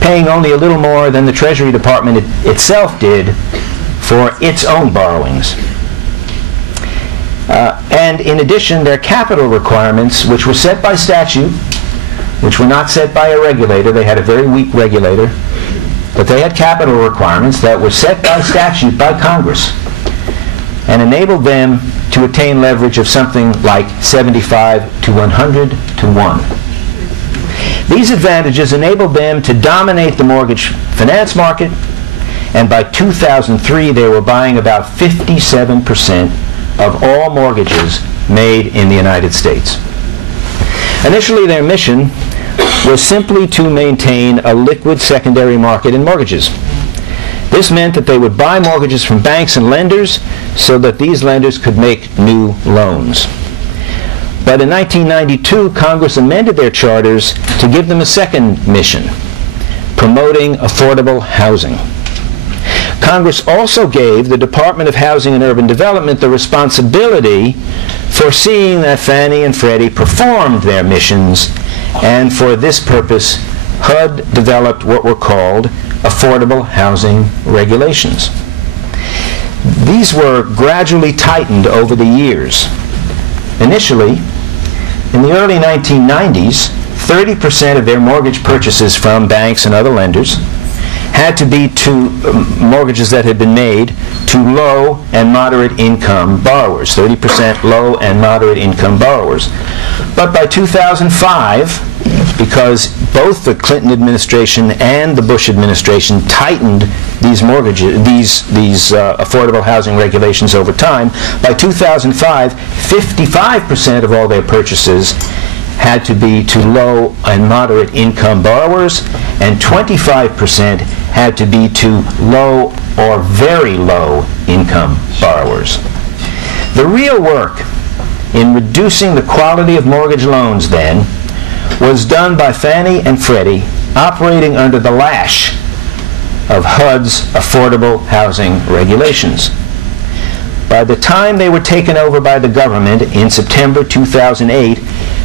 paying only a little more than the Treasury Department itself did for its own borrowings. And in addition, their capital requirements, which were set by statute, which were not set by a regulator, they had a very weak regulator, but they had capital requirements that were set by statute by Congress and enabled them to attain leverage of something like 75 to 100 to 1. These advantages enabled them to dominate the mortgage finance market, and by 2003 they were buying about 57% of all mortgages made in the United States. Initially, their mission was simply to maintain a liquid secondary market in mortgages. This meant that they would buy mortgages from banks and lenders so that these lenders could make new loans. But in 1992, Congress amended their charters to give them a second mission, promoting affordable housing. Congress also gave the Department of Housing and Urban Development the responsibility for seeing that Fannie and Freddie performed their missions, and for this purpose, HUD developed what were called affordable housing regulations. These were gradually tightened over the years. Initially, in the early 1990s, 30% of their mortgage purchases from banks and other lenders had to be to mortgages that had been made to low and moderate income borrowers, 30% low and moderate income borrowers. But by 2005, because both the Clinton administration and the Bush administration tightened these mortgages, these affordable housing regulations over time, by 2005, 55% of all their purchases had to be to low and moderate income borrowers, and 25% had to be to low or very low income borrowers. The real work in reducing the quality of mortgage loans then was done by Fannie and Freddie, operating under the lash of HUD's affordable housing regulations. By the time they were taken over by the government in September 2008,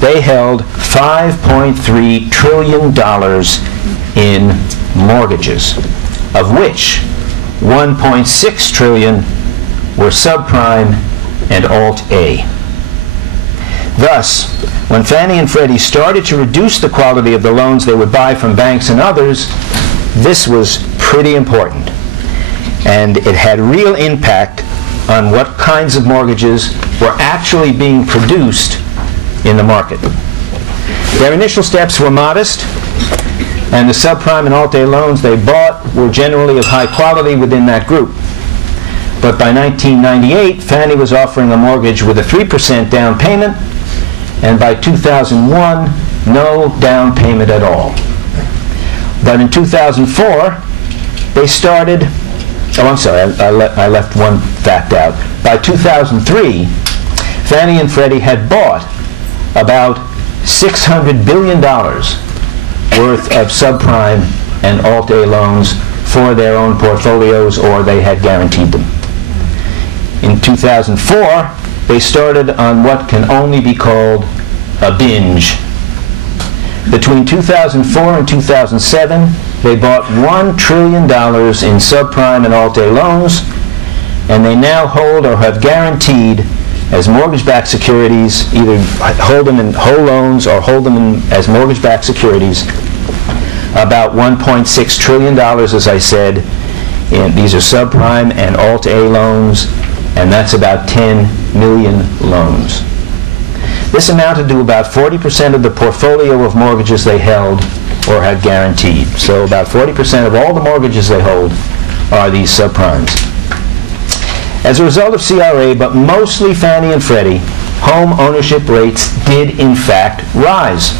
they held $5.3 trillion in mortgages, of which $1.6 trillion were subprime and Alt-A. Thus, when Fannie and Freddie started to reduce the quality of the loans they would buy from banks and others, this was pretty important, and it had real impact on what kinds of mortgages were actually being produced in the market. Their initial steps were modest, and the subprime and Alt-A loans they bought were generally of high quality within that group. But by 1998, Fannie was offering a mortgage with a 3% down payment, and by 2001, no down payment at all. But in 2004, they started, oh, I'm sorry, I left one fact out. By 2003, Fannie and Freddie had bought about $600 billion worth of subprime and Alt-A loans for their own portfolios, or they had guaranteed them. In 2004, they started on what can only be called a binge. Between 2004 and 2007, they bought $1 trillion in subprime and Alt-A loans, and they now hold or have guaranteed as mortgage-backed securities, either hold them in whole loans or hold them as mortgage-backed securities, about $1.6 trillion, as I said. And these are subprime and Alt-A loans, and that's about 10 million loans. This amounted to about 40% of the portfolio of mortgages they held or had guaranteed. So about 40% of all the mortgages they hold are these subprimes. As a result of CRA, but mostly Fannie and Freddie, home ownership rates did in fact rise.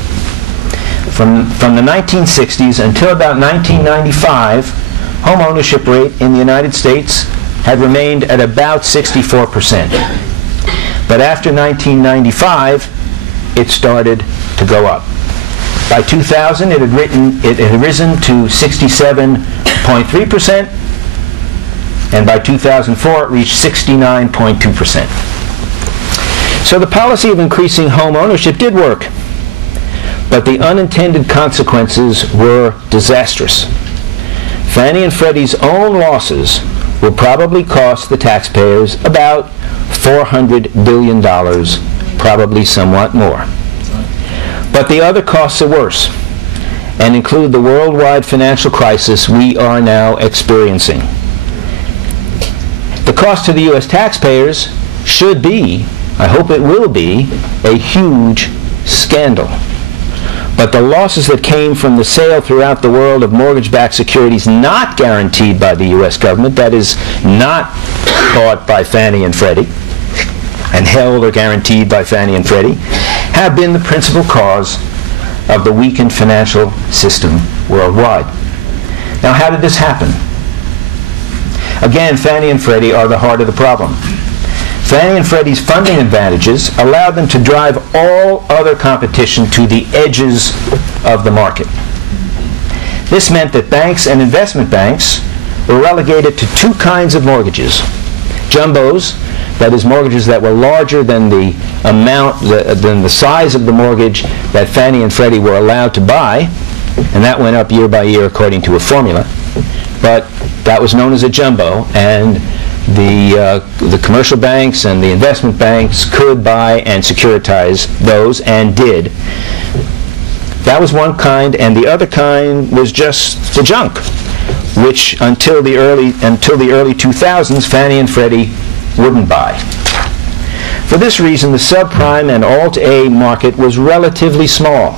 From the 1960s until about 1995, home ownership rate in the United States had remained at about 64%. But after 1995, it started to go up. By 2000, it had risen to 67.3%, and by 2004, it reached 69.2%. So the policy of increasing home ownership did work. but the unintended consequences were disastrous. Fannie and Freddie's own losses will probably cost the taxpayers about $400 billion, probably somewhat more. But the other costs are worse and include the worldwide financial crisis we are now experiencing. The cost to the U.S. taxpayers should be, I hope it will be, a huge scandal. But the losses that came from the sale throughout the world of mortgage-backed securities not guaranteed by the U.S. government, that is, not bought by Fannie and Freddie, and held or guaranteed by Fannie and Freddie, have been the principal cause of the weakened financial system worldwide. Now, how did this happen? Again, Fannie and Freddie are the heart of the problem. Fannie and Freddie's funding advantages allowed them to drive all other competition to the edges of the market. This meant that banks and investment banks were relegated to two kinds of mortgages. Jumbos, that is, mortgages that were larger than the amount, than the size of the mortgage that Fannie and Freddie were allowed to buy, and that went up year by year according to a formula. But that was known as a jumbo, and the commercial banks and the investment banks could buy and securitize those, and did. That was one kind, and the other kind was just the junk, which until the early 2000s, Fannie and Freddie wouldn't buy. For this reason, the subprime and Alt-A market was relatively small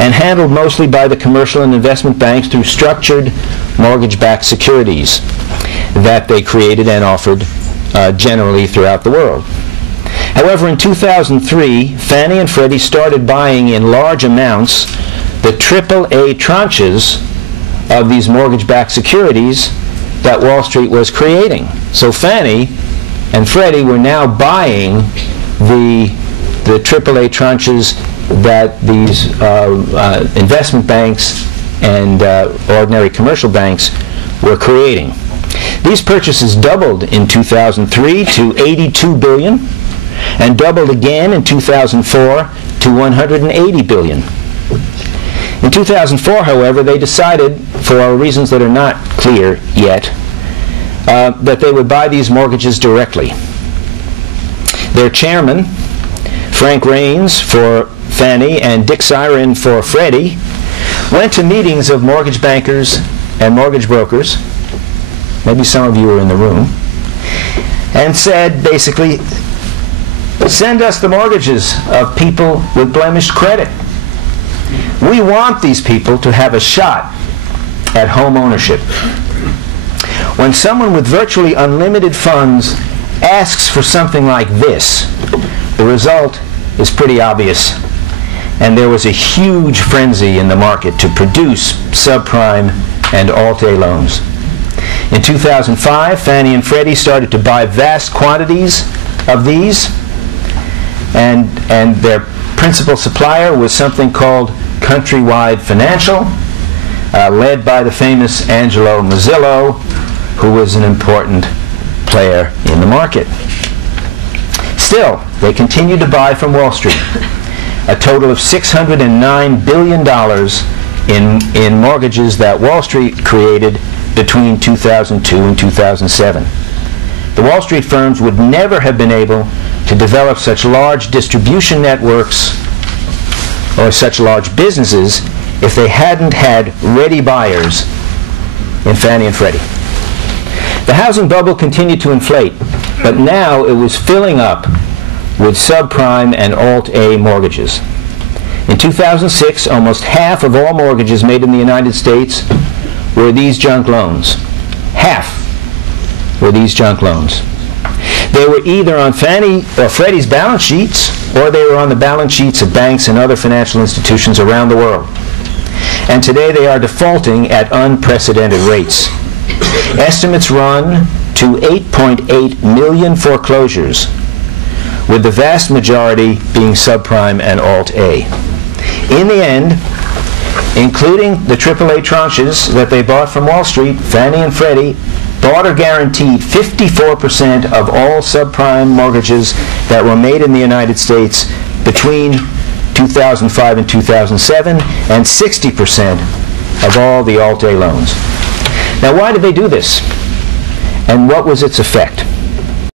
and handled mostly by the commercial and investment banks through structured mortgage-backed securities that they created and offered generally throughout the world. However, in 2003, Fannie and Freddie started buying in large amounts the AAA tranches of these mortgage-backed securities that Wall Street was creating. So Fannie and Freddie were now buying the AAA tranches that these investment banks and ordinary commercial banks were creating. These purchases doubled in 2003 to $82 billion and doubled again in 2004 to $180 billion. In 2004, however, they decided, for reasons that are not clear yet, that they would buy these mortgages directly. Their chairman, Frank Raines for Fannie and Dick Siren for Freddie, went to meetings of mortgage bankers and mortgage brokers, maybe some of you were in the room, and said basically, send us the mortgages of people with blemished credit. We want these people to have a shot at home ownership. When someone with virtually unlimited funds asks for something like this, the result is pretty obvious. And there was a huge frenzy in the market to produce subprime and Alt-A loans. In 2005, Fannie and Freddie started to buy vast quantities of these, and their principal supplier was something called Countrywide Financial, led by the famous Angelo Mozillo, who was an important player in the market. Still, they continued to buy from Wall Street, a total of $609 billion in mortgages that Wall Street created between 2002 and 2007. The Wall Street firms would never have been able to develop such large distribution networks or such large businesses if they hadn't had ready buyers in Fannie and Freddie. The housing bubble continued to inflate, but now it was filling up with subprime and Alt-A mortgages. In 2006, almost half of all mortgages made in the United States were these junk loans. Half were these junk loans. They were either on Fannie or Freddie's balance sheets, or they were on the balance sheets of banks and other financial institutions around the world. And today they are defaulting at unprecedented rates. Estimates run to 8.8 million foreclosures, with the vast majority being subprime and Alt-A. In the end, including the AAA tranches that they bought from Wall Street, Fannie and Freddie bought or guaranteed 54% of all subprime mortgages that were made in the United States between 2005 and 2007, and 60% of all the Alt-A loans. Now, why did they do this? And what was its effect?